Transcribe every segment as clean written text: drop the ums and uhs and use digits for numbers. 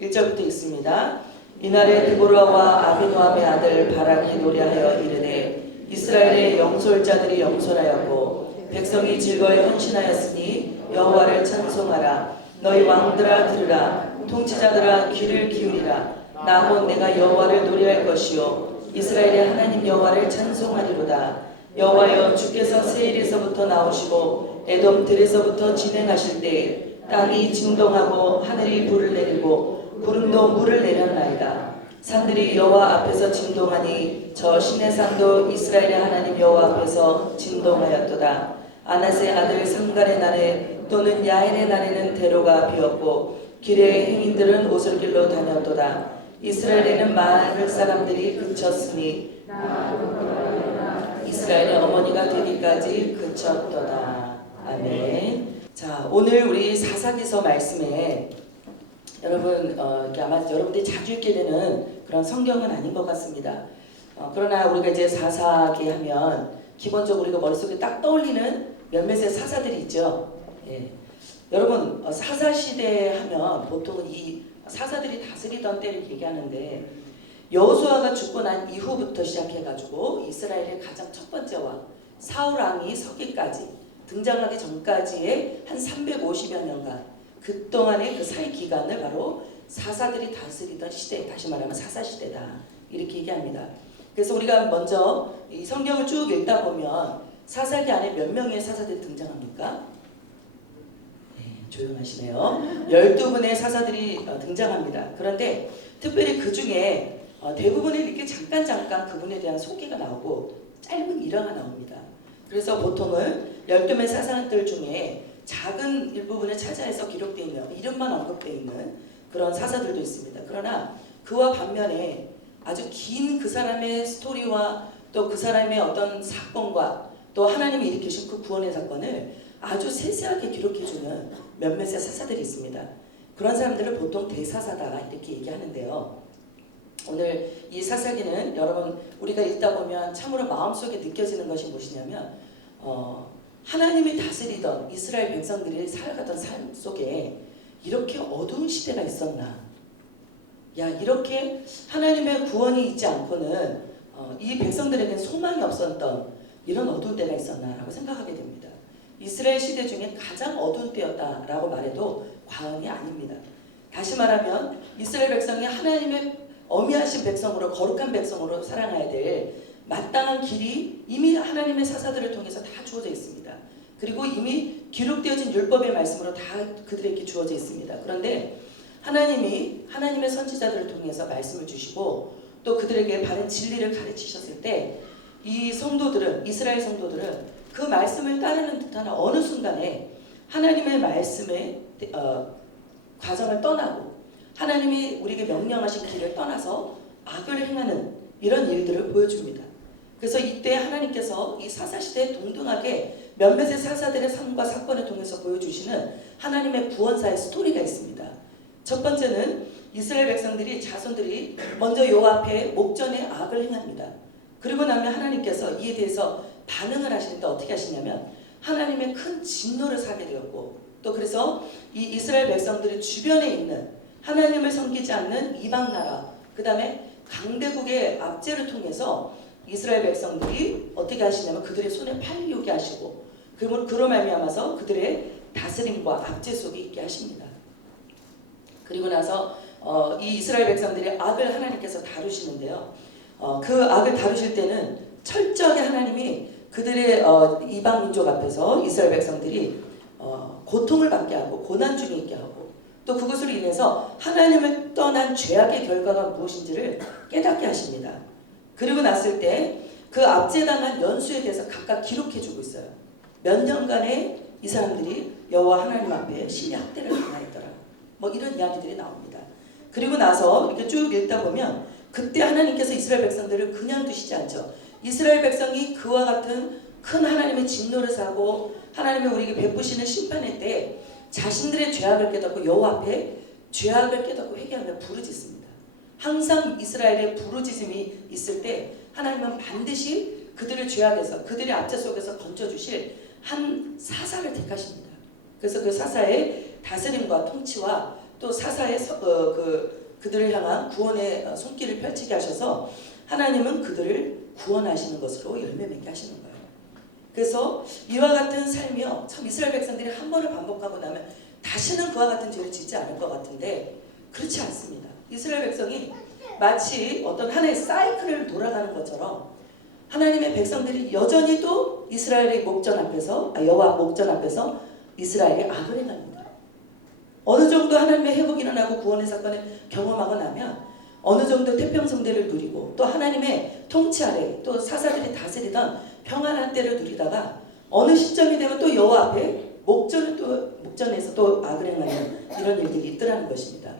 1절부터 있습니다. 이날에 드보라와 아비노함의 아들 바락이 노래하여 이르되 이스라엘의 영솔자들이 영솔하였고 백성이 즐거이 헌신하였으니 여호와를 찬송하라. 너희 왕들아 들으라. 통치자들아 귀를 기울이라. 나 곧 내가 여호와를 노래할 것이요 이스라엘의 하나님 여호와를 찬송하리로다. 여호와여, 주께서 세일에서부터 나오시고 에돔 들에서부터 진행하실 때에 땅이 진동하고 하늘이 불을 내리고 구름도 물을 내렸나이다. 산들이 여호와 앞에서 진동하니 저 신의 산도 이스라엘의 하나님 여호와 앞에서 진동하였도다. 아낫의 아들 상갈의 날에 또는 야엘의 날에는 대로가 비었고 길의 행인들은 오솔길로 다녔도다. 이스라엘에는 마을 사람들이 그쳤으니 이스라엘의 어머니가 되기까지 그쳤도다. 아멘. 자, 오늘 우리 사사기서 말씀에 여러분 아마 여러분들이 자주 읽게 되는 그런 성경은 아닌 것 같습니다. 그러나 우리가 이제 사사기 하면 기본적으로 우리가 머릿속에 딱 떠올리는 몇몇의 사사들이 있죠. 예. 여러분 사사시대 하면 보통은 이 사사들이 다스리던 때를 얘기하는데 여호수아가 죽고 난 이후부터 시작해가지고 이스라엘의 가장 첫 번째 왕 사울 왕이 서기까지 등장하기 전까지의 한 350여 년간 그동안의 그 사이 기간을 바로 사사들이 다스리던 시대, 다시 말하면 사사시대다 이렇게 얘기합니다. 그래서 우리가 먼저 이 성경을 쭉 읽다 보면 사사기 안에 몇 명의 사사들이 등장합니까? 네, 조용하시네요. 12분의 사사들이 등장합니다. 그런데 특별히 그 중에 대부분의 이렇게 잠깐 그분에 대한 소개가 나오고 짧은 일화가 나옵니다. 그래서 보통은 12명의 사사들 중에 작은 일부분에 차지해서 기록되어 있는 이름만 언급되어 있는 그런 사사들도 있습니다. 그러나 그와 반면에 아주 긴 그 사람의 스토리와 또 그 사람의 어떤 사건과 또 하나님이 일으키신 그 구원의 사건을 아주 세세하게 기록해주는 몇몇의 사사들이 있습니다. 그런 사람들을 보통 대사사다 이렇게 얘기하는데요. 오늘 이 사사기는 여러분 우리가 읽다 보면 참으로 마음속에 느껴지는 것이 무엇이냐면 하나님이 다스리던 이스라엘 백성들이 살아가던 삶 속에 이렇게 어두운 시대가 있었나. 야, 이렇게 하나님의 구원이 있지 않고는 이 백성들에게는 소망이 없었던 이런 어두운 때가 있었나라고 생각하게 됩니다. 이스라엘 시대 중에 가장 어두운 때였다라고 말해도 과언이 아닙니다. 다시 말하면 이스라엘 백성이 하나님의 어미하신 백성으로 거룩한 백성으로 살아가야 될 마땅한 길이 이미 하나님의 사사들을 통해서 다 주어져 있습니다. 그리고 이미 기록되어진 율법의 말씀으로 다 그들에게 주어져 있습니다. 그런데 하나님이 하나님의 선지자들을 통해서 말씀을 주시고 또 그들에게 바른 진리를 가르치셨을 때 이 성도들은 이스라엘 성도들은 그 말씀을 따르는 듯한 어느 순간에 하나님의 말씀의 과정을 떠나고 하나님이 우리에게 명령하신 길을 떠나서 악을 행하는 이런 일들을 보여줍니다. 그래서 이때 하나님께서 이 사사시대에 동등하게 몇몇의 사사들의 삶과 사건을 통해서 보여주시는 하나님의 구원사의 스토리가 있습니다. 첫 번째는 이스라엘 백성들이 자손들이 먼저 여호와 앞에 목전에 악을 행합니다. 그리고 나면 하나님께서 이에 대해서 반응을 하시는데 어떻게 하시냐면 하나님의 큰 진노를 사게 되었고 또 그래서 이 이스라엘 백성들의 주변에 있는 하나님을 섬기지 않는 이방 나라 그 다음에 강대국의 압제를 통해서 이스라엘 백성들이 어떻게 하시냐면 그들의 손에 팔리게 하시고 그로 말미암아서 그들의 다스림과 압제 속에 있게 하십니다. 그리고 나서 이 이스라엘 백성들이 악을 하나님께서 다루시는데요. 그 악을 다루실 때는 철저하게 하나님이 그들의 이방 민족 앞에서 이스라엘 백성들이 고통을 받게 하고 고난 중에 있게 하고 또 그것으로 인해서 하나님을 떠난 죄악의 결과가 무엇인지를 깨닫게 하십니다. 그리고 났을 때 그 압제당한 연수에 대해서 각각 기록해주고 있어요. 몇 년간의 이 사람들이 여호와 하나님 앞에 심히 학대를 당하였더라. 뭐 이런 이야기들이 나옵니다. 그리고 나서 이렇게 쭉 읽다 보면 그때 하나님께서 이스라엘 백성들을 그냥 두시지 않죠. 이스라엘 백성이 그와 같은 큰 하나님의 진노를 사고 하나님의 우리에게 베푸시는 심판의 때 자신들의 죄악을 깨닫고 여호와 앞에 죄악을 깨닫고 회개하며 부르짖습니다. 항상 이스라엘의 부르짖음이 있을 때 하나님은 반드시 그들의 죄악에서 그들의 압제 속에서 건져주실 한 사사를 택하십니다. 그래서 그 사사의 다스림과 통치와 또 사사의 그들을 향한 구원의 손길을 펼치게 하셔서 하나님은 그들을 구원하시는 것으로 열매 맺게 하시는 거예요. 그래서 이와 같은 삶이요, 참 이스라엘 백성들이 한 번을 반복하고 나면 다시는 그와 같은 죄를 짓지 않을 것 같은데 그렇지 않습니다. 이스라엘 백성이 마치 어떤 하나의 사이클을 돌아가는 것처럼 하나님의 백성들이 여전히 또 이스라엘의 목전 앞에서 여호와 목전 앞에서 이스라엘의 악을 행합니다. 어느 정도 하나님의 회복이 일어나고 구원의 사건을 경험하고 나면 어느 정도 태평성대를 누리고 또 하나님의 통치 아래 또 사사들이 다스리던 평안한 때를 누리다가 어느 시점이 되면 또 여호와 앞에 목전에서 또 악을 행하는 이런 일들이 있더라는 것입니다.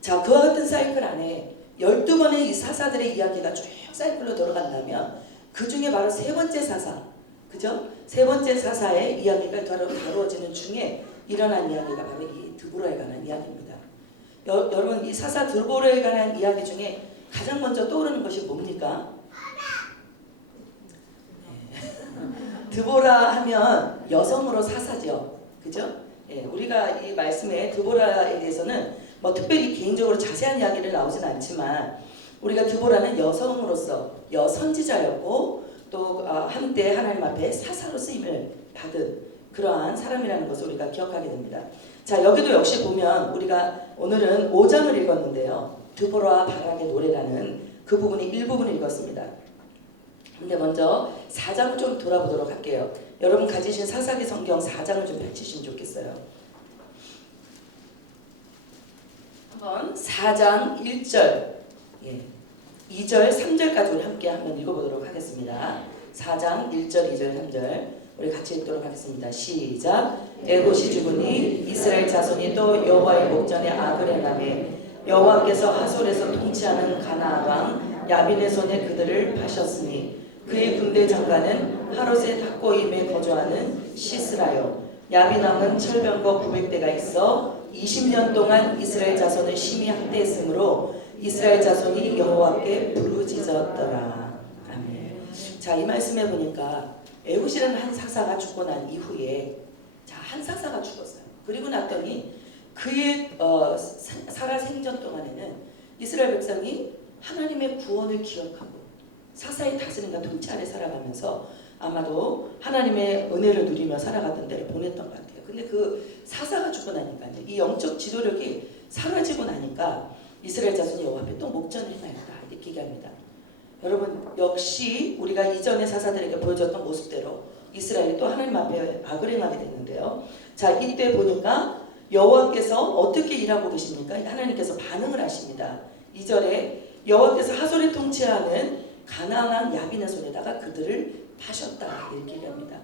자, 그와 같은 사이클 안에 12번의 이 사사들의 이야기가 쭉 사이클로 돌아간다면 그 중에 바로 세 번째 사사, 그죠? 세 번째 사사의 이야기가 다루어지는 중에 일어난 이야기가 바로 이 드보라에 관한 이야기입니다. 여러분, 이 사사 드보라에 관한 이야기 중에 가장 먼저 떠오르는 것이 뭡니까? 드보라 하면 여성으로 사사죠, 그죠? 예, 우리가 이 말씀에 드보라에 대해서는 뭐 특별히 개인적으로 자세한 이야기를 나오진 않지만 우리가 드보라는 여성으로서 여선지자였고 또 한때 하나님 앞에 사사로 쓰임을 받은 그러한 사람이라는 것을 우리가 기억하게 됩니다. 자, 여기도 역시 보면 우리가 오늘은 5장을 읽었는데요. 드보라와 바락의 노래라는 그 부분이 일부분을 읽었습니다. 근데 먼저 4장을 좀 돌아보도록 할게요. 여러분 가지신 사사기 성경 4장을 좀 펼치시면 좋겠어요. 한번 4장 1절, 2절, 3절까지 우리 함께 한번 읽어보도록 하겠습니다. 4장 1절, 2절, 3절 우리 같이 읽도록 하겠습니다. 시작. 에봇이 죽으니 이스라엘 자손이 또 여호와의 목전에 악을 행하며 여호와께서 하솔에서 통치하는 가나안 왕 야빈의 손에 그들을 파셨으니 그의 군대 장관은 하롯의 탁고임에 거주하는 시스라요. 야빈 왕은 철병거 900대가 있어 20년 동안 이스라엘 자손을 심히 학대했으므로 이스라엘 자손이 여호와께 부르짖었더라. 아멘. 자, 이 말씀에 보니까 에훗이라는 한 사사가 죽고 난 이후에 한 사사가 죽었어요. 그리고 났더니 그의 살아 생전 동안에는 이스라엘 백성이 하나님의 구원을 기억하고 사사의 다스림과 통치 아래 살아가면서 아마도 하나님의 은혜를 누리며 살아갔던 때를 보냈던 것 같아요. 근데 그 사사가 죽고 나니까 이 영적 지도력이 사라지고 나니까 이스라엘 자손이 여호와 앞에 또 목전을 행하였다 이렇게 얘기합니다. 여러분, 역시 우리가 이전의 사사들에게 보여줬던 모습대로 이스라엘이 또 하나님 앞에 악을 행하게 됐는데요. 자, 이때 보니까 여호와께서 어떻게 일하고 계십니까? 하나님께서 반응을 하십니다. 2절에 여호와께서 하솔에 통치하는 가나안 야빈의 손에다가 그들을 파셨다 이렇게 얘기합니다.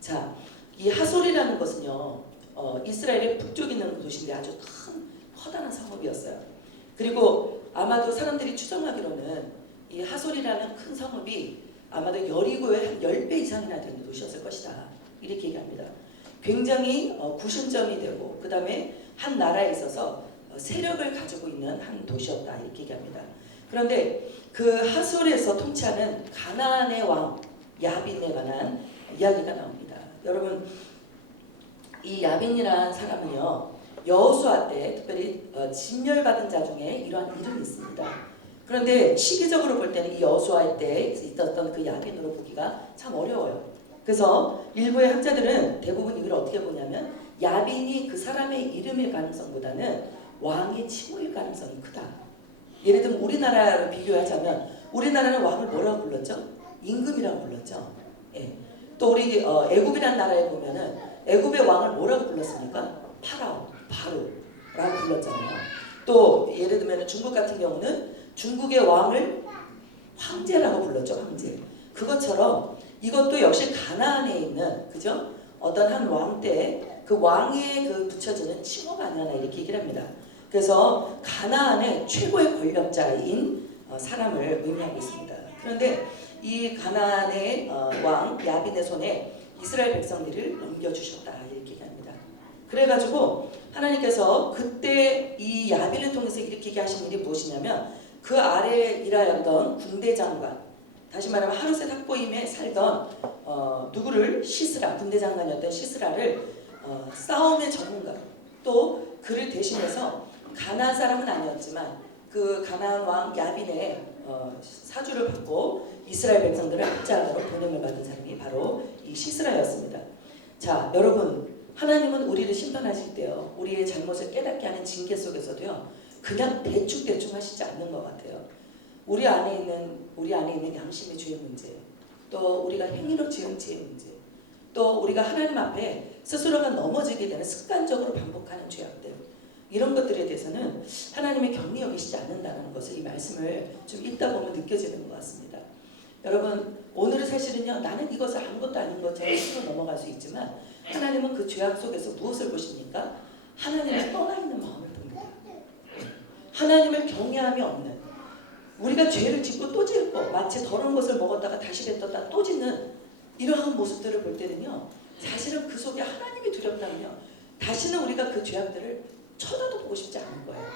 자, 이 하솔이라는 것은요, 이스라엘의 북쪽에 있는 도시인데 아주 커다란 성읍이었어요. 그리고 아마도 사람들이 추정하기로는 이 하솔이라는 큰 성읍이 아마도 여리고의 한 10배 이상이나 되는 도시였을 것이다 이렇게 얘기합니다. 굉장히 구심점이 되고 그 다음에 한 나라에 있어서 세력을 가지고 있는 한 도시였다 이렇게 얘기합니다. 그런데 그 하솔에서 통치하는 가나안의 왕 야빈에 관한 이야기가 나옵니다. 여러분, 이 야빈이라는 사람은요, 여호수아 때 특별히 진멸받은 자 중에 이러한 이름이 있습니다. 그런데 시기적으로 볼 때는 이 여호수아 때 있었던 그 야빈으로 보기가 참 어려워요. 그래서 일부의 학자들은 대부분 이걸 어떻게 보냐면 야빈이 그 사람의 이름일 가능성보다는 왕의 칭호일 가능성이 크다. 예를 들면 우리나라를 비교하자면 우리나라는 왕을 뭐라고 불렀죠? 임금이라고 불렀죠. 예. 또 우리 애굽이라는 나라에 보면은 애굽의 왕을 뭐라고 불렀습니까? 파라오, 바로라고 불렀잖아요. 또 예를 들면 중국 같은 경우는 중국의 왕을 황제라고 불렀죠. 황제. 그것처럼 이것도 역시 가나안에 있는, 그죠? 어떤 한 왕 때 그 왕에 붙여지는 칭호가 아니나 이렇게 얘기를 합니다. 그래서 가나안의 최고의 권력자인 사람을 의미하고 있습니다. 그런데 이 가나안의 왕 야빈의 손에 이스라엘 백성들을 넘겨주셨다 이렇게 얘기합니다. 그래가지고 하나님께서 그때 이 야빈을 통해서 이렇게 얘기하신 일이 무엇이냐면 그 아래에 일하였던 군대 장관, 다시 말하면 하루셋 학고임에 살던 누구를 시스라, 군대 장관이었던 시스라를 싸움의 전문가, 또 그를 대신해서 가나안 사람은 아니었지만 그 가나안 왕 야빈의 사주를 받고 이스라엘 백성들을 압제하도록 보냄을 받은 사람이 바로 이 시스라였습니다. 자, 여러분, 하나님은 우리를 심판하실 때요, 우리의 잘못을 깨닫게 하는 징계 속에서도요, 그냥 대충 하시지 않는 것 같아요. 우리 안에 있는 양심의 죄의 문제, 또 우리가 행위로 지은 죄의 문제, 또 우리가 하나님 앞에 스스로가 넘어지게 되는 습관적으로 반복하는 죄악들, 이런 것들에 대해서는 하나님의 경리 여기시지 않는다는 것을 이 말씀을 좀 읽다 보면 느껴지는 것 같습니다. 여러분, 오늘은 사실은요, 나는 이것을 아무것도 아닌 것처럼 스스로 넘어갈 수 있지만 하나님은 그 죄악 속에서 무엇을 보십니까? 하나님을 떠나 있는 마음을 봅니다. 하나님을 경외함이 없는, 우리가 죄를 짓고 또 짓고 마치 더러운 것을 먹었다가 다시 뱉었다 또 짓는 이러한 모습들을 볼 때는요, 사실은 그 속에 하나님이 두렵다면요, 다시는 우리가 그 죄악들을 쳐다도 보고 싶지 않은 거예요.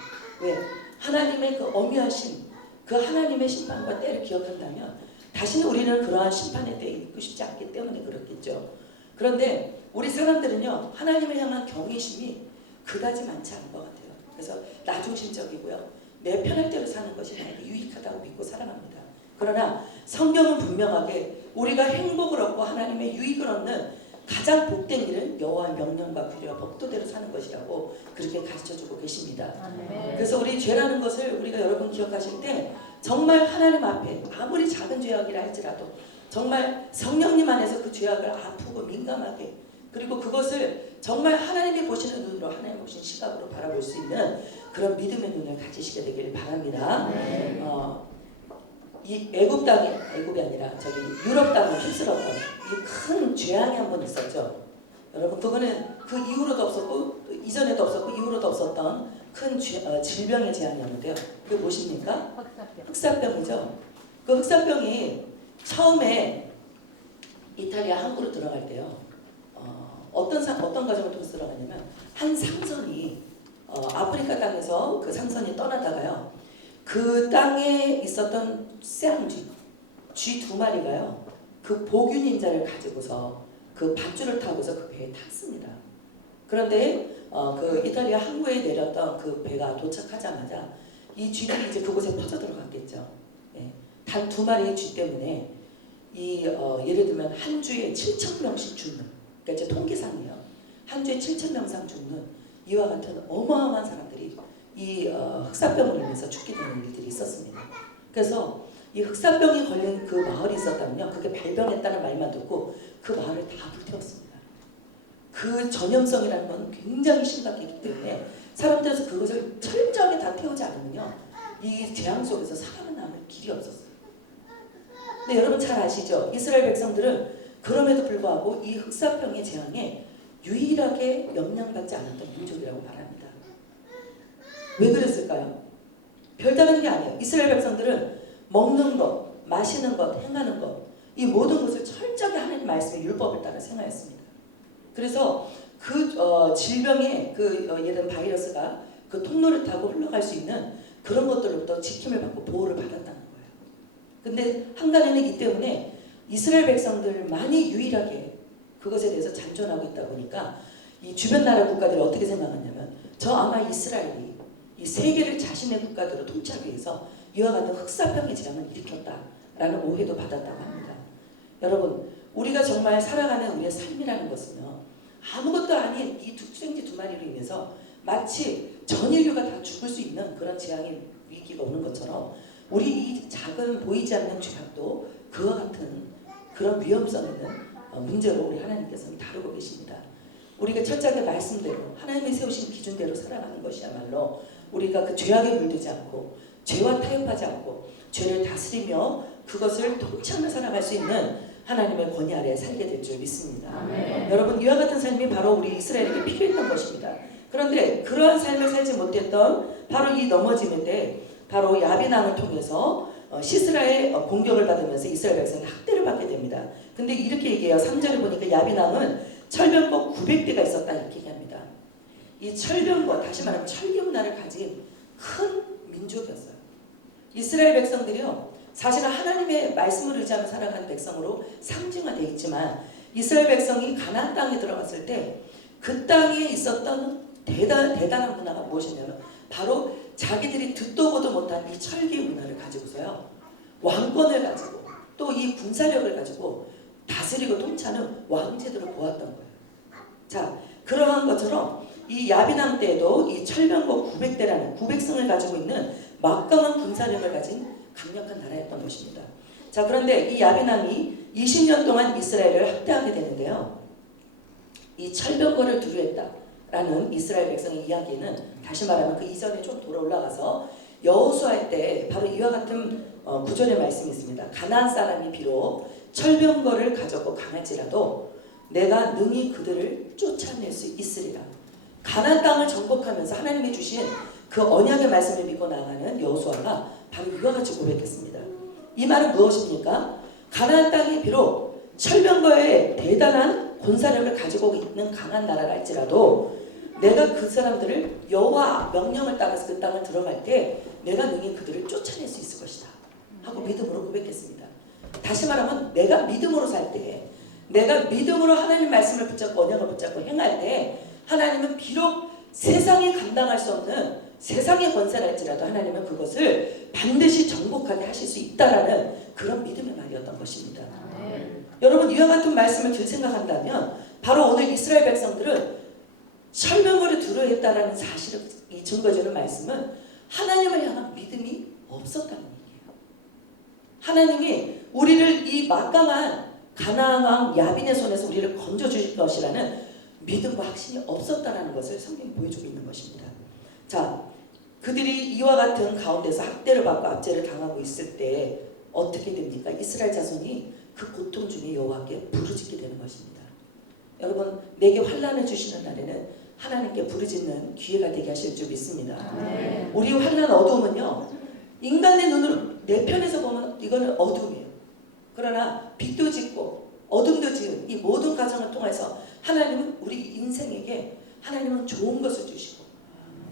왜? 하나님의 그 엄유하신 그 하나님의 심판과 때를 기억한다면 다시는 우리는 그러한 심판의 때에 있고 싶지 않기 때문에 그렇겠죠. 그런데 우리 사람들은요, 하나님을 향한 경외심이 그다지 많지 않은 것 같아요. 그래서 나중심적이고요, 내 편할 대로 사는 것이 나에게 유익하다고 믿고 살아갑니다. 그러나 성경은 분명하게 우리가 행복을 얻고 하나님의 유익을 얻는 가장 복된 일은 여호와의 명령과 규례와 법도대로 사는 것이라고 그렇게 가르쳐주고 계십니다. 그래서 우리 죄라는 것을 우리가 여러분 기억하실 때 정말 하나님 앞에 아무리 작은 죄악이라 할지라도 정말 성령님 안에서 그 죄악을 아프고 민감하게, 그리고 그것을 정말 하나님이 보시는 눈으로, 하나님 보시는 시각으로 바라볼 수 있는 그런 믿음의 눈을 가지시게 되길 바랍니다. 이 애굽이 아니라 저기 유럽 땅을 휩쓸었던 이 큰 재앙이 한 번 있었죠. 여러분, 그거는 그 이후로도 없었고 이전에도 없었고 이후로도 없었던 큰 질병의 재앙이었는데요. 그게 무엇입니까? 흑사병이죠. 그 흑사병이 처음에 이탈리아 항구로 들어갈 때요, 어떤 과정을 통해서 들어가냐면 한 상선이 아프리카 땅에서 그 상선이 떠나다가요, 그 땅에 있었던 쥐 2마리가요, 그 복균 인자를 가지고서 그 밧줄을 타고서 그 배에 탔습니다. 그런데 그 이탈리아 항구에 내렸던 그 배가 도착하자마자 이 쥐들이 이제 그곳에 퍼져 들어갔겠죠. 예. 단 2마리의 쥐 때문에 예를 들면 한 주에 7,000명씩 죽는, 그러니까 이제 통계상이에요. 한 주에 7,000명상 죽는 이와 같은 어마어마한 사람들이 이 흑사병으로 인해서 죽게 되는 일들이 있었습니다. 그래서 이 흑사병이 걸린 그 마을이 있었다면요, 그게 발병했다는 말만 듣고 그 마을을 다 불태웠습니다. 그 전염성이라는 건 굉장히 심각했기 때문에 사람들에서 그것을 철저하게 다 태우지 않으면요, 이 재앙 속에서 사람은 남을 길이 없었어요. 근데 여러분 잘 아시죠? 이스라엘 백성들은 그럼에도 불구하고 이 흑사병의 재앙에 유일하게 영향받지 않았던 민족이라고 말합니다. 왜 그랬을까요? 별다른 게 아니에요. 이스라엘 백성들은 먹는 것, 마시는 것, 행하는 것, 이 모든 것을 철저하게 하나님 말씀의 율법을 따라 생활했습니다. 그래서 그 질병의 예를 들면 바이러스가 그 통로를 타고 흘러갈 수 있는 그런 것들로부터 지킴을 받고 보호를 받았다는 거예요. 근데 한간에는 이 때문에 이스라엘 백성들만이 유일하게 그것에 대해서 잔존하고 있다 보니까 이 주변 나라 국가들이 어떻게 생각하냐면 저 아마 이스라엘이 이 세계를 자신의 국가대로 통치하기 위해서 이와 같은 흑사병의 재앙을 일으켰다라는 오해도 받았다고 합니다. 여러분, 우리가 정말 살아가는 우리의 삶이라는 것은요, 아무것도 아닌 이 생쥐 2마리로 인해서 마치 전 인류가 다 죽을 수 있는 그런 재앙의 위기가 오는 것처럼 우리 이 작은 보이지 않는 죄악도 그와 같은 그런 위험성 있는 문제로 우리 하나님께서는 다루고 계십니다. 우리가 철저하게 말씀대로 하나님이 세우신 기준대로 살아가는 것이야말로 우리가 그 죄악에 물들지 않고 죄와 타협하지 않고 죄를 다스리며 그것을 통치하며 살아갈 수 있는 하나님의 권위 아래 살게 될 줄 믿습니다. 아멘. 여러분, 이와 같은 삶이 바로 우리 이스라엘에게 필요했던 것입니다. 그런데 그러한 삶을 살지 못했던 바로 이 넘어짐인데, 바로 야빈왕을 통해서 시스라의 공격을 받으면서 이스라엘 백성이 학대를 받게 됩니다. 근데 이렇게 얘기해요. 3절에 보니까 야빈왕은 철병거 900대가 있었다 이렇게 얘기합니다. 이 철병거, 다시 말하면 철기 문화를 가진 큰 민족이었어요. 이스라엘 백성들이요, 사실은 하나님의 말씀을 의지하며 살아가는 백성으로 상징화되어 있지만 이스라엘 백성이 가나안 땅에 들어갔을 때 그 땅에 있었던 대단한 문화가 무엇이냐면 바로 자기들이 듣도 보도 못한 이 철기 문화를 가지고서요. 왕권을 가지고 또 이 군사력을 가지고 다스리고 통치하는 왕제도를 보았던 거예요. 자, 그러한 것처럼 이 야비남 때에도 이 철병거 900대라는 900승을 가지고 있는 막강한 군사력을 가진 강력한 나라였던 것입니다. 자, 그런데 이 야비남이 20년 동안 이스라엘을 학대하게 되는데요. 이 철병거를 두루했다라는 이스라엘 백성의 이야기는 다시 말하면 그 이전에 좀 돌아 올라가서 여호수아 때 바로 이와 같은 구절의 말씀이 있습니다. 가나안 사람이 비록 철병거를 가졌고 강할지라도 내가 능히 그들을 쫓아낼 수 있으리라. 가나안 땅을 정복하면서 하나님이 주신 그 언약의 말씀을 믿고 나아가는 여호수아가 바로 이와 같이 고백했습니다. 이 말은 무엇입니까? 가나안 땅이 비록 철병거에 대단한 군사력을 가지고 있는 강한 나라라 할지라도 내가 그 사람들을 여호와 명령을 따라서 그 땅을 들어갈 때 내가 능히 그들을 쫓아낼 수 있을 것이다 하고 믿음으로 고백했습니다. 다시 말하면 내가 믿음으로 살 때, 내가 믿음으로 하나님 말씀을 붙잡고 언약을 붙잡고 행할 때 하나님은 비록 세상이 감당할 수 없는 세상의 권세를 할지라도 하나님은 그것을 반드시 정복하게 하실 수 있다라는 그런 믿음의 말이었던 것입니다. 여러분, 이와 같은 말씀을 들 생각한다면 바로 오늘 이스라엘 백성들은 철병거를 두루했다라는 사실을 이 증거해주는 말씀은 하나님을 향한 믿음이 없었다는 얘기예요. 하나님이 우리를 이 막강한 가나안 왕 야빈의 손에서 우리를 건져주실 것이라는 믿음과 확신이 없었다는 것을 성경이 보여주고 있는 것입니다. 자, 그들이 이와 같은 가운데서 학대를 받고 압제를 당하고 있을 때 어떻게 됩니까? 이스라엘 자손이 그 고통 중에 여호와께 부르짖게 되는 것입니다. 여러분, 내게 환난을 주시는 날에는 하나님께 부르짖는 기회가 되게 하실 줄 믿습니다. 우리 환난 어두움은요, 인간의 눈으로 내 편에서 보면 이거는 어둠이에요. 그러나 빛도 짓고 어둠도 지은 이 모든 과정을 통해서 하나님은 우리 인생에게 하나님은 좋은 것을 주시고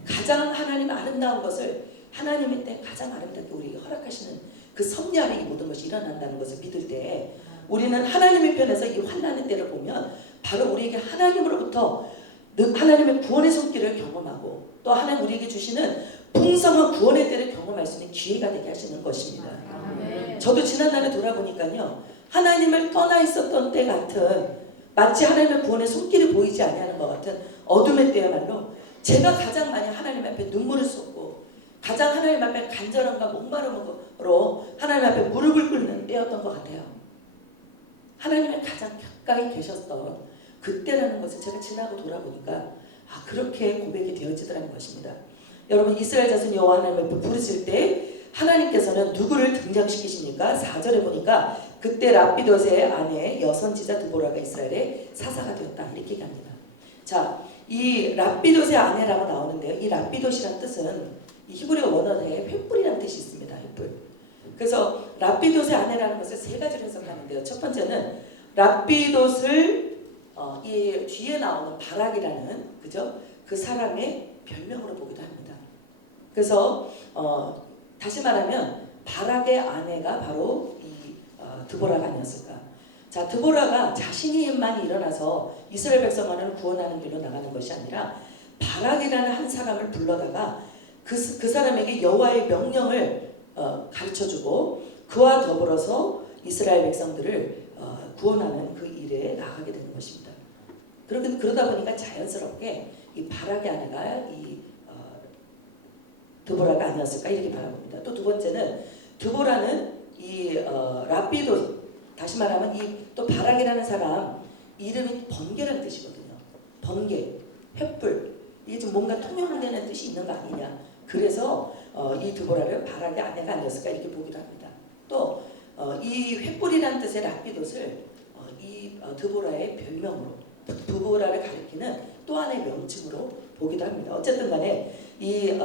가장 하나님 아름다운 것을 하나님의 때 가장 아름답게 우리에게 허락하시는 그 섭리 아래 이 모든 것이 일어난다는 것을 믿을 때 우리는 하나님의 편에서 이 환난의 때를 보면 바로 우리에게 하나님으로부터 하나님의 구원의 손길을 경험하고 또 하나님 우리에게 주시는 풍성한 구원의 때를 경험할 수 있는 기회가 되게 하시는 것입니다. 저도 지난날에 돌아보니까요, 하나님을 떠나 있었던 때 같은 마치 하나님의 구원의 손길이 보이지 아니하는 것 같은 어둠의 때야말로 제가 가장 많이 하나님 앞에 눈물을 쏟고 가장 하나님 앞에 간절함과 목마름으로 하나님 앞에 무릎을 꿇는 때였던 것 같아요. 하나님을 가장 가까이 계셨던 그때라는 것을 제가 지나고 돌아보니까 그렇게 고백이 되어지더라는 것입니다. 여러분, 이스라엘 자손 여호와 하나님 앞에 부르실 때 하나님께서는 누구를 등장시키십니까? 4절에 보니까 그때 랍비돗의 아내 여선지자 드보라가 이스라엘의 사사가 되었다 이렇게 얘기합니다. 자, 이 랍비돗의 아내라고 나오는데요. 이 랍비돗이란 뜻은 이 히브리 원어에 횃불이라는 뜻이 있습니다. 횃불. 그래서 랍비돗의 아내라는 것을 세 가지로 해석하는데요. 첫 번째는 랍비돗을 이 뒤에 나오는 바락이라는 그죠? 그 사람의 별명으로 보기도 합니다. 그래서 다시 말하면 바락의 아내가 바로 이 드보라가 아니었을까? 자, 드보라가 자신이만 일어나서 이스라엘 백성만을 구원하는 길로 나가는 것이 아니라 바락이라는 한 사람을 불러다가 그 사람에게 여호와의 명령을 가르쳐주고 그와 더불어서 이스라엘 백성들을 구원하는 그 일에 나가게 되는 것입니다. 그러다 보니까 자연스럽게 이 바락의 아내가 이 드보라가 아니었을까 이렇게 바라봅니다. 또 두 번째는 드보라는 이 랍비도 다시 말하면 이 또 바락이라는 사람 이름이 번개라는 뜻이거든요. 번개, 횃불 이게 좀 뭔가 통용되는 뜻이 있는 거 아니냐. 그래서 이 드보라를 바락의 아내가 아니었을까 이렇게 보기도 합니다. 또 이 횃불이라는 뜻의 랍비돗을 이 드보라의 별명으로 드보라를 가리키는 또 하나의 명칭으로 보기도 합니다. 어쨌든 간에 이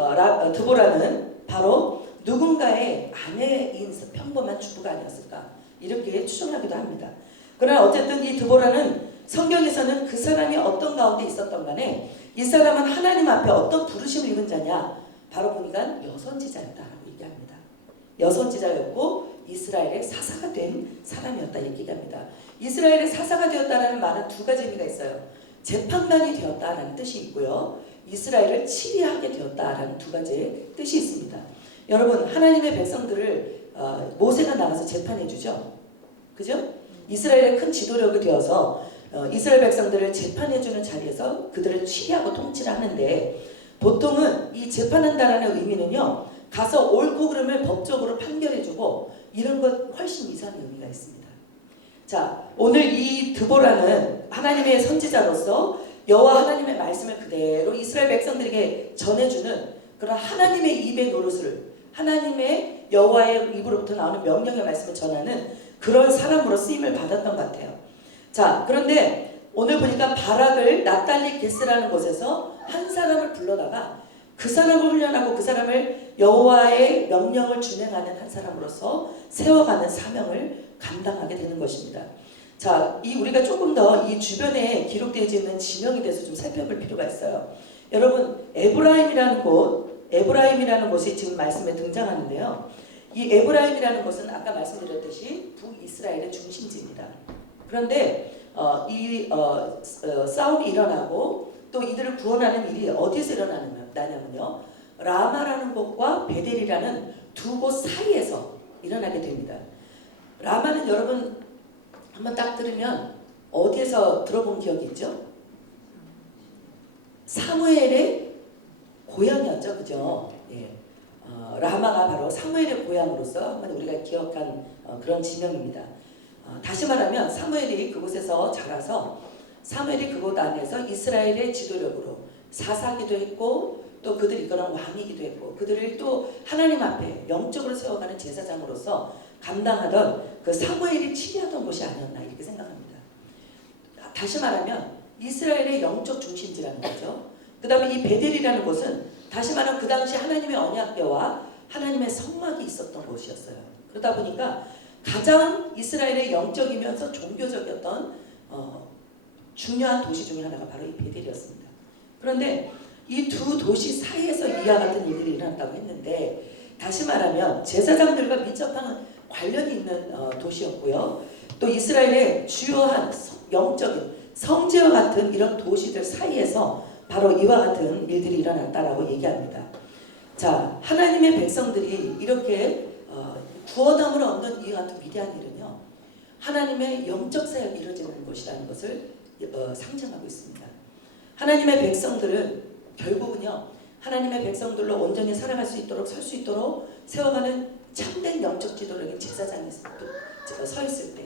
드보라는 바로 누군가의 아내인 평범한 주부가 아니었을까 이렇게 추정하기도 합니다. 그러나 어쨌든 이 드보라는 성경에서는 그 사람이 어떤 가운데 있었던 간에 이 사람은 하나님 앞에 어떤 부르심을 입은 자냐 바로 보니까 여선지자였다라고 얘기합니다. 여선지자였고 이스라엘의 사사가 된 사람이었다 이렇게 얘기합니다. 이스라엘의 사사가 되었다라는 말은 두 가지 의미가 있어요. 재판관이 되었다라는 뜻이 있고요. 이스라엘을 치리하게 되었다라는 두 가지의 뜻이 있습니다. 여러분, 하나님의 백성들을 모세가 나가서 재판해 주죠. 그죠? 이스라엘의 큰 지도력이 되어서 이스라엘 백성들을 재판해 주는 자리에서 그들을 치리하고 통치를 하는데, 보통은 이 재판한다라는 의미는요, 가서 옳고 그름을 법적으로 판결해 주고 이런 것 훨씬 이상의 의미가 있습니다. 자, 오늘 이 드보라는 하나님의 선지자로서 여호와 하나님의 말씀을 그대로 이스라엘 백성들에게 전해주는 그런 하나님의 입의 노릇을, 하나님의 여호와의 입으로부터 나오는 명령의 말씀을 전하는 그런 사람으로 쓰임을 받았던 것 같아요. 자, 그런데 오늘 보니까 바락을 납달리 게스라는 곳에서 한 사람을 불러다가 그 사람을 훈련하고 그 사람을 여호와의 명령을 준행하는 한 사람으로서 세워가는 사명을 감당하게 되는 것입니다. 자, 우리가 조금 더 이 주변에 기록되어져 있는 지명에 대해서 좀 살펴볼 필요가 있어요. 여러분, 에브라임이라는 곳이 지금 말씀에 등장하는데요. 이 에브라임이라는 곳은 아까 말씀드렸듯이 북이스라엘의 중심지입니다. 그런데 싸움이 일어나고 또 이들을 구원하는 일이 어디서 일어나냐면요, 라마라는 곳과 베델이라는 두 곳 사이에서 일어나게 됩니다. 라마는 여러분 한번 딱 들으면 어디에서 들어본 기억이 있죠? 사무엘의 고향이었죠, 그죠? 예. 라마가 바로 사무엘의 고향으로서 한번 우리가 기억한 그런 지명입니다. 다시 말하면 사무엘이 그곳에서 자라서 사무엘이 그곳 안에서 이스라엘의 지도력으로 사사기도 했고, 또 그들이 이거는 왕이기도 했고, 그들을 또 하나님 앞에 영적으로 세워가는 제사장으로서 감당하던 그 사무엘이 치리하던 곳이 아니었나 이렇게 생각합니다. 다시 말하면 이스라엘의 영적 중심지라는 거죠. 그 다음에 이 베델이라는 곳은 다시 말하면 그 당시 하나님의 언약궤와 하나님의 성막이 있었던 곳이었어요. 그러다 보니까 가장 이스라엘의 영적이면서 종교적이었던 중요한 도시 중에 하나가 바로 이 베델이었습니다. 그런데 이 두 도시 사이에서 이와 같은 일들이 일어났다고 했는데, 다시 말하면 제사장들과 밀접한 관련이 있는 도시였고요. 또 이스라엘의 주요한 영적인 성지와 같은 이런 도시들 사이에서 바로 이와 같은 일들이 일어났다라고 얘기합니다. 자, 하나님의 백성들이 이렇게 구원함을 얻는 이 같은 위대한 일은요, 하나님의 영적 사역이 이루어지는 것이라는 것을 상징하고 있습니다. 하나님의 백성들은 결국은요, 하나님의 백성들로 온전히 살아갈 수 있도록 설 수 있도록 세워가는 참된 영적 지도력인 제사장이 서 있을 때,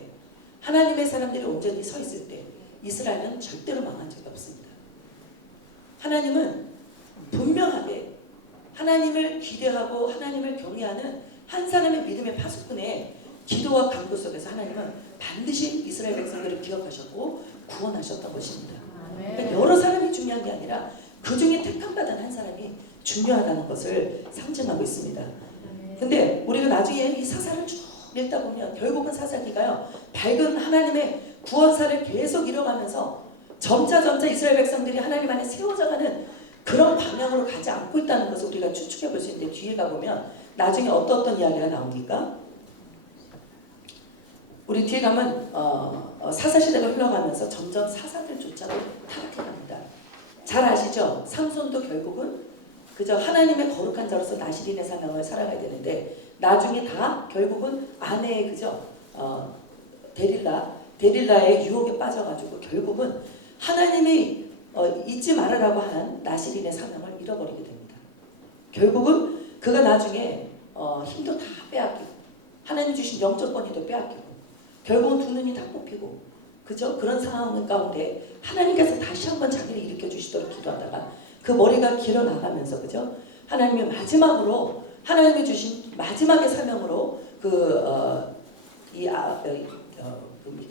하나님의 사람들이 온전히 서 있을 때 이스라엘은 절대로 망한 적이 없습니다. 하나님은 분명하게 하나님을 기대하고 하나님을 경외하는 한 사람의 믿음의 파수꾼의 기도와 간구 속에서 하나님은 반드시 이스라엘 백성들을 기억하셨고 구원하셨던 것입니다. 그러니까 여러 사람이 중요한 게 아니라 그 중에 택함받은 한 사람이 중요하다는 것을 상징하고 있습니다. 근데 우리가 나중에 이 사사를 쭉 읽다 보면 결국은 사사기가요, 밝은 하나님의 구원사를 계속 이뤄가면서 점차 이스라엘 백성들이 하나님 안에 세워져가는 그런 방향으로 가지 않고 있다는 것을 우리가 추측해 볼 수 있는데, 뒤에 가보면 나중에 어떤 이야기가 나옵니까? 우리 뒤에 가면 사사시대가 흘러가면서 점점 사사들조차도 타락해갑니다. 잘 아시죠? 삼손도 결국은 그저 하나님의 거룩한 자로서 나시린의 사명을 살아가야 되는데, 나중에 다 결국은 아내의 그저 데릴라의 유혹에 빠져가지고 결국은 하나님이 잊지 말으라고 한 나시린의 사명을 잃어버리게 됩니다. 결국은 그가 나중에 힘도 다 빼앗기고 하나님 주신 영적 권위도 빼앗기고 결국은 두 눈이 다 뽑히고, 그죠? 그런 상황 가운데 하나님께서 다시 한번 자기를 일으켜 주시도록 기도하다가 그 머리가 길어 나가면서, 그죠? 하나님의 마지막으로 하나님이 주신 마지막의 사명으로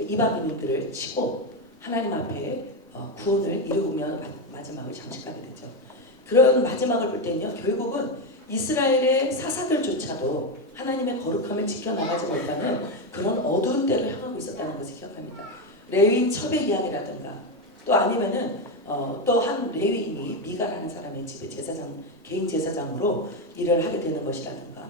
이방인들을 치고 하나님 앞에 구원을 이루며 마지막을 장식하게 되죠. 그런 마지막을 볼 때는요, 결국은 이스라엘의 사사들조차도 하나님의 거룩함을 지켜나가지 못하는 그런 어두운 때를 향하고 있었다는 것을 기억합니다. 레위인 첩의 이야기라든가, 또 아니면은 또 한 레위인이 미가라는 사람의 집에 개인 제사장으로 일을 하게 되는 것이라든가,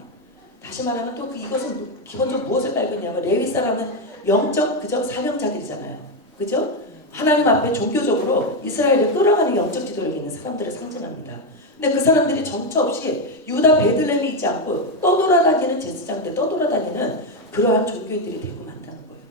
다시 말하면 또 이것은 기본적으로 무엇을 깔고 있냐면, 레위 사람은 영적 그저 사명자들이잖아요, 그죠? 하나님 앞에 종교적으로 이스라엘을 끌어가는 영적 지도력이 있는 사람들을 상징합니다. 근데 그 사람들이 정처 없이 유다 베들레헴에 있지 않고 떠돌아다니는 제사장들, 떠돌아다니는 그러한 종교인들이 되고 만다는 거예요.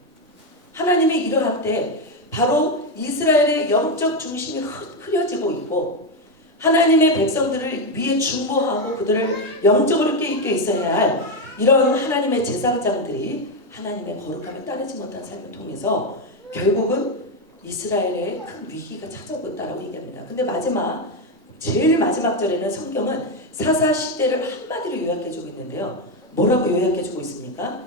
하나님이 이러한 때 바로 이스라엘의 영적 중심이 흐려지고 있고 하나님의 백성들을 위해 중보하고 그들을 영적으로 깨있게 있어야 할 이런 하나님의 제사장들이 하나님의 거룩함에 따르지 못한 삶을 통해서 결국은 이스라엘의 큰 위기가 찾아오고 있다고 얘기합니다. 근데 제일 마지막 절에는 성경은 사사 시대를 한마디로 요약해주고 있는데요. 뭐라고 요약해주고 있습니까?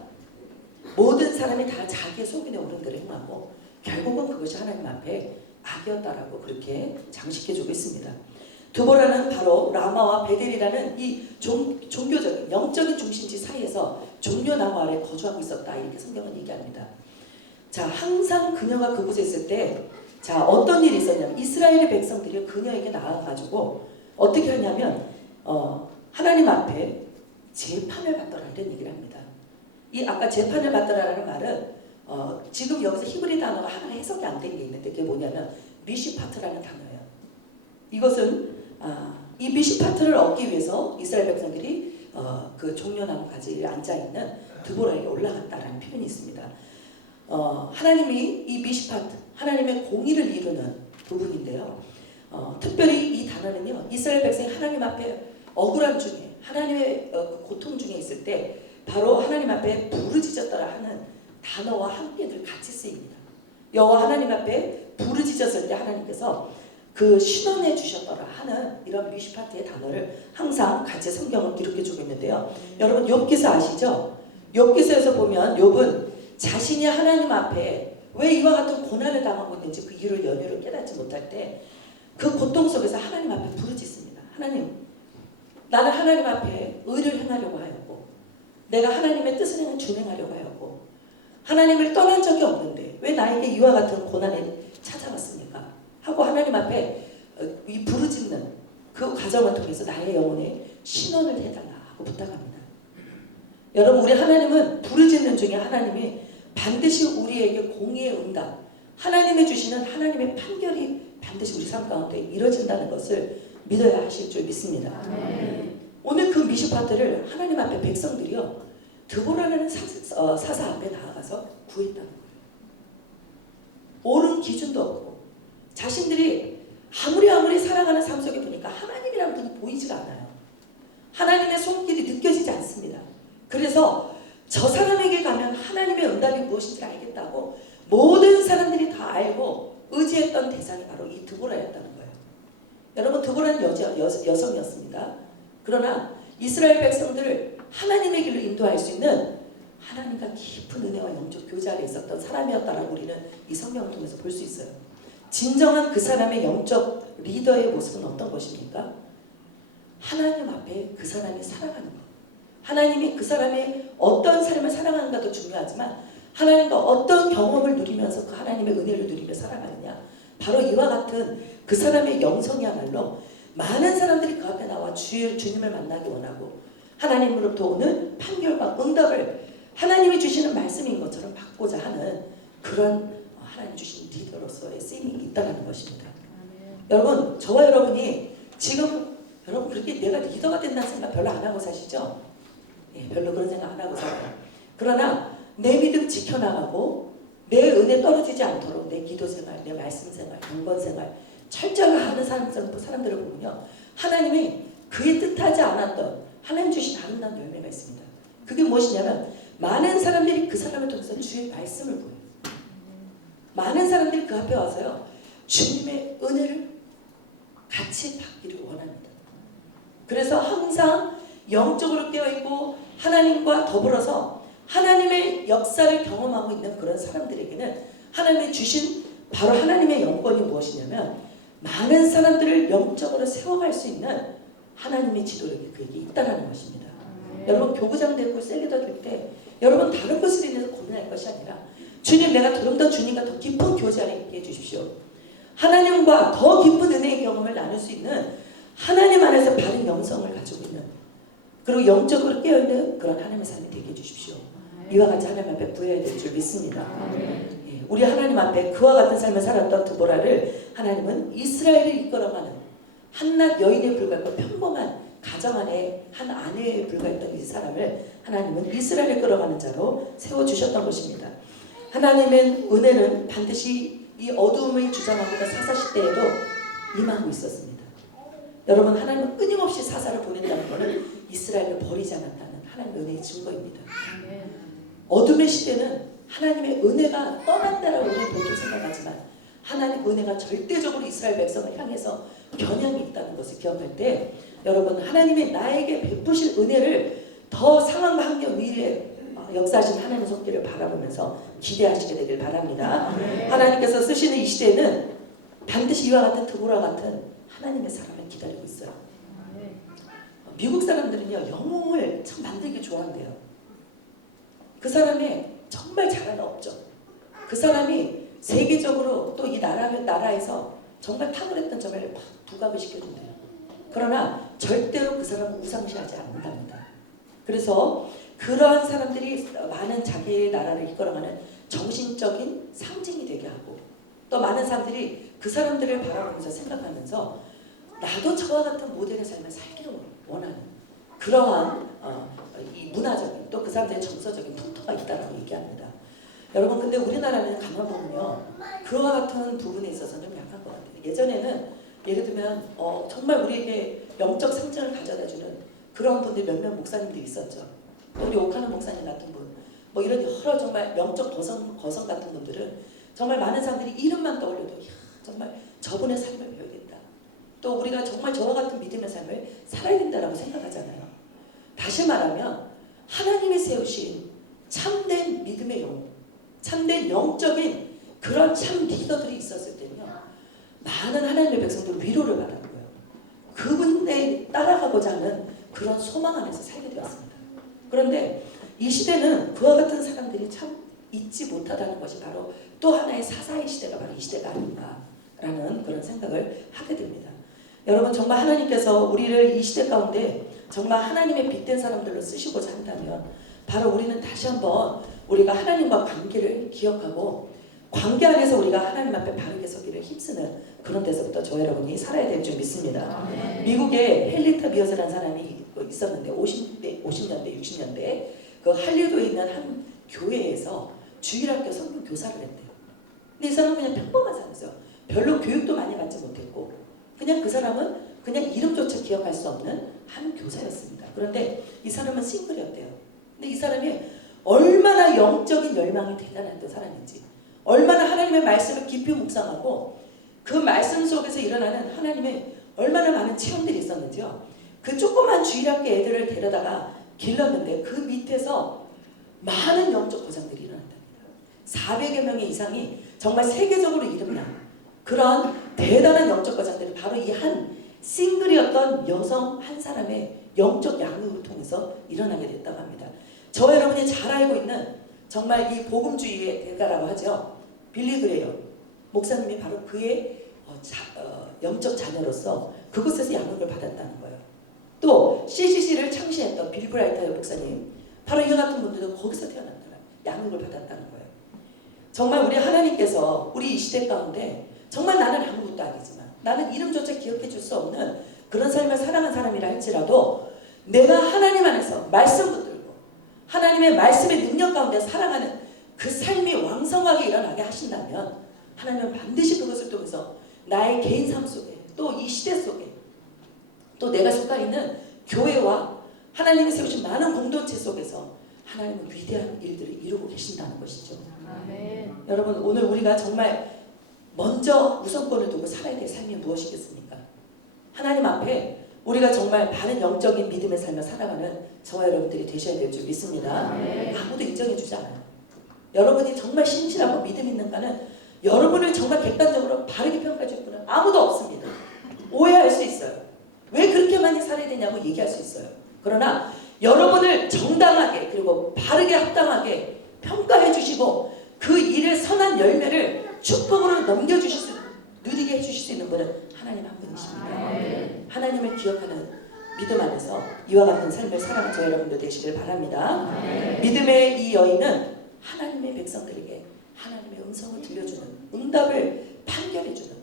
모든 사람이 다 자기의 속인에 오른 대로 행하고 결국은 그것이 하나님 앞에 악이었다라고 그렇게 장식해주고 있습니다. 드보라는 바로 라마와 베델이라는 이 종교적인 영적인 중심지 사이에서 종려나무 아래 거주하고 있었다 이렇게 성경은 얘기합니다. 자, 항상 그녀가 그곳에 있을 때 자, 어떤 일이 있었냐면 이스라엘의 백성들이 그녀에게 나아가지고 어떻게 하냐면 하나님 앞에 재판을 받더라 이런 얘기를 합니다. 이 아까 재판을 받더라라는 말은 지금 여기서 히브리 단어가 하나 해석이 안 된 게 있는데 그게 뭐냐면 미시파트라는 단어예요. 이것은 이 미시파트를 얻기 위해서 이스라엘 백성들이 그 종려나무 가지에 앉아있는 드보라에게 올라갔다라는 표현이 있습니다. 하나님이 이 미시파트, 하나님의 공의를 이루는 부분인데요. 특별히 이 단어는요, 이스라엘 백성이 하나님 앞에 억울함 중에, 하나님의 고통 중에 있을 때 바로 하나님 앞에 부르짖었더라 하는 단어와 함께 늘 같이 쓰입니다. 여호와 하나님 앞에 부르짖었을 때 하나님께서 그 신원해 주셨더라 하는 이런 미시파트의 단어를 항상 같이 성경은 기록해주고 있는데요. 여러분 욥기서 아시죠? 욥기서에서 보면 욥은 자신이 하나님 앞에 왜 이와 같은 고난을 당하고 있는지 그 이유를 연유를 깨닫지 못할 때 그 고통 속에서 하나님 앞에 부르짖습니다. 하나님, 나는 하나님 앞에 의를 행하려고 하였고 내가 하나님의 뜻을 준행하려고 하였고 하나님을 떠난 적이 없는데 왜 나에게 이와 같은 고난이 찾아왔습니까? 하고 하나님 앞에 이 부르짖는 그 과정을 통해서 나의 영혼에 신원을 해달라 하고 부탁합니다. 여러분, 우리 하나님은 부르짖는 중에 하나님이 반드시 우리에게 공의의 응답, 하나님이 주시는 하나님의 판결이 반드시 우리 삶 가운데 이루어진다는 것을 믿어야 하실 줄 믿습니다. 오늘 그 미시파트를 하나님 앞에 백성들이요 드보라라는 사사 앞에 나아가서 구했다는 거예요. 옳은 기준도 없고 자신들이 아무리 사랑하는 삶 속에 보니까 하나님이라는 분이 보이지가 않아요. 하나님의 손길이 느껴지지 않습니다. 그래서 저 사람에게 가면 하나님의 응답이 무엇인지 알겠다고 모든 사람들이 다 알고 의지했던 대상이 바로 이 드보라였다는 거예요. 여러분, 드보라는 여성이었습니다. 그러나 이스라엘 백성들을 하나님의 길로 인도할 수 있는 하나님과 깊은 은혜와 영적 교제 아래 있었던 사람이었다라고 우리는 이 성경을 통해서 볼 수 있어요. 진정한 그 사람의 영적 리더의 모습은 어떤 것입니까? 하나님 앞에 그 사람이 살아가는 것. 하나님이 그 사람의 어떤 삶을 살아가는가도 중요하지만 하나님과 어떤 경험을 누리면서 그 하나님의 은혜를 누리며 살아가느냐. 바로 이와 같은 그 사람의 영성이야말로 많은 사람들이 그 앞에 나와 주님을 만나기 원하고 하나님으로부터 오는 판결과 응답을 하나님이 주시는 말씀인 것처럼 받고자 하는 그런 하나님 주신 리더로서의 쓰임이 있다는 것입니다. 여러분, 저와 여러분이 지금 여러분 그렇게 내가 리더가 된다는 생각 별로 안 하고 사시죠? 예, 별로 그런 생각 안 하고 살아요. 그러나 내 믿음 지켜나가고 내 은혜 떨어지지 않도록 내 기도 생활, 내 말씀 생활, 경건 생활 철저하게 하는 사람들을 보면요, 하나님이 그의 뜻하지 않았던 하나님 주신 아름다운 열매가 있습니다. 그게 무엇이냐면 많은 사람들이 그 사람을 통해서 주의 말씀을 보여요. 많은 사람들이 그 앞에 와서요 주님의 은혜를 같이 받기를 원합니다. 그래서 항상 영적으로 깨어있고 하나님과 더불어서 하나님의 역사를 경험하고 있는 그런 사람들에게는 하나님이 주신 바로 하나님의 영권이 무엇이냐면 많은 사람들을 영적으로 세워갈 수 있는 하나님의 지도력이 그에게 있다는 것입니다. 여러분, 교구장 되고 셀리더 될 때 여러분 다른 것을 인해서 고민할 것이 아니라 주님, 내가 좀 더 주님과 더 깊은 교제 안에 있게 해주십시오. 하나님과 더 깊은 은혜의 경험을 나눌 수 있는 하나님 안에서 바른 영성을 가지고 있는 그리고 영적으로 깨어있는 그런 하나님의 삶이 되게 해주십시오. 이와 같이 하나님 앞에 구해야 될 줄 믿습니다. 예. 우리 하나님 앞에 그와 같은 삶을 살았던 드보라를 하나님은 이스라엘을 이끌어가는 한낱 여인에 불과했고 평범한 가정 안에 한 아내에 불과했던 이 사람을 하나님은 이스라엘을 끌어가는 자로 세워주셨던 것입니다. 하나님의 은혜는 반드시 이 어두움을 주장하고 있던 사사시대에도 임하고 있었습니다. 여러분, 하나님은 끊임없이 사사를 보낸다는 것은 이스라엘을 버리지 않았다는 하나님의 은혜의 증거입니다. 어둠의 시대는 하나님의 은혜가 떠난다라고 우리는 보통 생각하지만 하나님의 은혜가 절대적으로 이스라엘 백성을 향해서 겨냥이 있다는 것을 기억할 때 여러분, 하나님이 나에게 베푸실 은혜를 더 상황과 환경 위에 역사하신 하나님의 손길을 바라보면서 기대하시게 되길 바랍니다. 하나님께서 쓰시는 이 시대는 반드시 이와 같은 드보라 같은 하나님의 사람을 기다리고 있어요. 미국 사람들은요, 영웅을 참 만들기 좋아한대요. 그 사람의 정말 잘하는 업적, 그 사람이 세계적으로 또 이 나라에서 정말 탁월했던 점을 막 부각을 시켜준대요. 그러나 절대로 그 사람은 우상시하지 않는답니다. 그래서 그러한 사람들이 많은 자기의 나라를 이끌어가는 정신적인 상징이 되게 하고, 또 많은 사람들이 그 사람들을 바라보면서 생각하면서 나도 저와 같은 모델의 삶을 살기를 원하는 그러한 이 문화적인 또 그 사람들의 정서적인 풍토가 있다라고 얘기합니다. 여러분, 근데 우리나라는 가만 보면요, 그와 같은 부분에 있어서는 좀 약한 것 같아요. 예전에는 예를 들면 정말 우리에게 영적 상징을 가져다주는 그런 분들 몇몇 목사님들이 있었죠. 우리 오카노 목사님 같은 분, 뭐 이런 여러 정말 영적 거성 같은 분들은 정말 많은 사람들이 이름만 떠올려도 정말 저분의 삶을 배우겠다. 또 우리가 정말 저와 같은 믿음의 삶을 살아야 된다라고 생각하잖아요. 다시 말하면 하나님이 세우신 참된 믿음의 영웅, 참된 영적인 그런 참 리더들이 있었을 때는요, 많은 하나님의 백성들 위로를 받는 거예요. 그분에 따라가고자 하는 그런 소망 안에서 살게 되었습니다. 그런데 이 시대는 그와 같은 사람들이 참 잊지 못하다는 것이 바로 또 하나의 사사의 시대가 바로 이 시대가 아닌가라는 그런 생각을 하게 됩니다. 여러분, 정말 하나님께서 우리를 이 시대 가운데 정말 하나님의 빛된 사람들로 쓰시고자 한다면 바로 우리는 다시 한번 우리가 하나님과 관계를 기억하고 관계 안에서 우리가 하나님 앞에 바르게 서기를 힘쓰는 그런 데서부터 저 여러분이 살아야 될 줄 믿습니다. 미국에 헨리타 비어스라는 사람이 있었는데 50년대 60년대 그 할리우드에 있는 한 교회에서 주일학교 성경 교사를 했대요. 근데 이 사람은 그냥 평범한 사람이었어요. 별로 교육도 많이 받지 못했고 그냥 그 사람은 그냥 이름조차 기억할 수 없는 한 교사였습니다. 그런데 이 사람은 싱글이었대요. 근데 이 사람이 얼마나 영적인 열망이 대단했던 사람인지, 얼마나 하나님의 말씀을 깊이 묵상하고 그 말씀 속에서 일어나는 하나님의 얼마나 많은 체험들이 있었는지요. 그 조그만 주일학교 애들을 데려다가 길렀는데 그 밑에서 많은 영적 고장들이 일어났답니다. 400여 명의 이상이 정말 세계적으로 이름난 그런 대단한 영적 고장들이 바로 이 한 싱글이었던 여성 한 사람의 영적 양육을 통해서 일어나게 됐다고 합니다. 저 여러분이 잘 알고 있는 정말 이 복음주의의 대가라고 하죠. 빌리 그레이엄 목사님이 바로 그의 영적 자녀로서 그곳에서 양육을 받았다는 거예요. 또 CCC를 창시했던 빌 브라이트 목사님, 바로 이와 같은 분들도 거기서 태어났다는 양육을 받았다는 거예요. 정말 우리 하나님께서 우리 이 시대 가운데 정말 나는 아무것도 아니지만 나는 이름조차 기억해 줄 수 없는 그런 삶을 살아간 사람이라 할지라도 내가 하나님 안에서 말씀 붙들고 하나님의 말씀의 능력 가운데 살아가는 그 삶이 왕성하게 일어나게 하신다면 하나님은 반드시 그것을 통해서 나의 개인 삶 속에 또 이 시대 속에 또 내가 속하 있는 교회와 하나님이 세우신 많은 공동체 속에서 하나님은 위대한 일들을 이루고 계신다는 것이죠. 아멘. 여러분, 오늘 우리가 정말 먼저 우선권을 두고 살아야 될 삶이 무엇이겠습니까? 하나님 앞에 우리가 정말 바른 영적인 믿음의 삶을 살아가는 저와 여러분들이 되셔야 될 줄 믿습니다. 아무도 인정해 주지 않아요. 여러분이 정말 신실하고 믿음 있는가는 여러분을 정말 객관적으로 바르게 평가해 줄 분은 아무도 없습니다. 오해할 수 있어요. 왜 그렇게 많이 살아야 되냐고 얘기할 수 있어요. 그러나 여러분을 정당하게 그리고 바르게 합당하게 평가해 주시고 그 일의 선한 열매를 축복으로 누리게 해주실 수 있는 분은 하나님 한 분이십니다. 하나님을 기억하는 믿음 안에서 이와 같은 삶을 살아가는 저 여러분들 되시길 바랍니다. 믿음의 이 여인은 하나님의 백성들에게 하나님의 음성을 들려주는, 응답을 판결해주는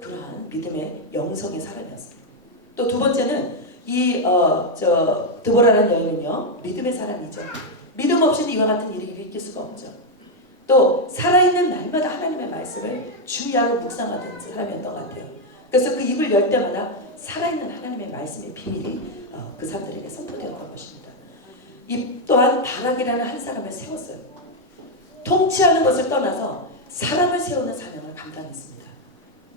그러한 믿음의 영성의 사람이었어요. 또 두 번째는 드보라라는 여인은요, 믿음의 사람이죠. 믿음 없이는 이와 같은 일을 일으킬 수가 없죠. 또 살아있는 날마다 하나님의 말씀을 주야로 묵상하던 사람이었던 것 같아요. 그래서 그 입을 열 때마다 살아있는 하나님의 말씀의 비밀이 그 사람들에게 선포되었던 것입니다. 이 또한 바락이라는 한 사람을 세웠어요. 통치하는 것을 떠나서 사람을 세우는 사명을 감당했습니다.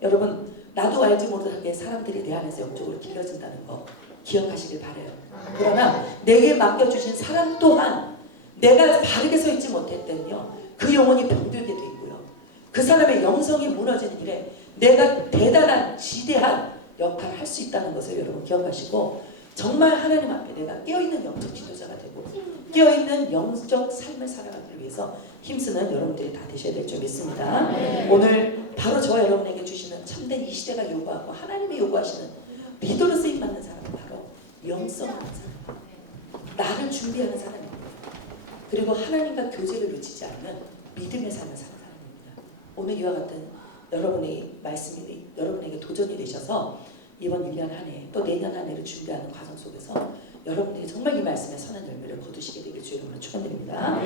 여러분, 나도 알지 못하게 사람들이 내 안에서 영적으로 길러진다는 거 기억하시길 바라요. 그러나 내게 맡겨주신 사람 또한 내가 바르게 서 있지 못했더니요, 그 영혼이 병들게 되고요, 그 사람의 영성이 무너지는 일에 내가 대단한 지대한 역할을 할 수 있다는 것을 여러분 기억하시고, 정말 하나님 앞에 내가 깨어있는 영적 지도자가 되고 깨어있는 영적 삶을 살아가기 위해서 힘쓰는 여러분들이 다 되셔야 될 줄 믿습니다. 오늘 바로 저와 여러분에게 주시는 참된 이 시대가 요구하고 하나님이 요구하시는 리더로 쓰임받는 사람은 바로 영성 있는 사람, 나를 준비하는 사람입니다. 그리고 하나님과 교제를 놓치지 않는 믿음의 삶을 사는 사람입니다. 오늘 이와 같은 여러분의 말씀이 여러분에게 도전이 되셔서 이번 1년 한 해 또 내년 한 해를 준비하는 과정 속에서 여러분들이 정말 이 말씀에 선한 열매를 거두시게 되길 주의 이름으로 축원드립니다.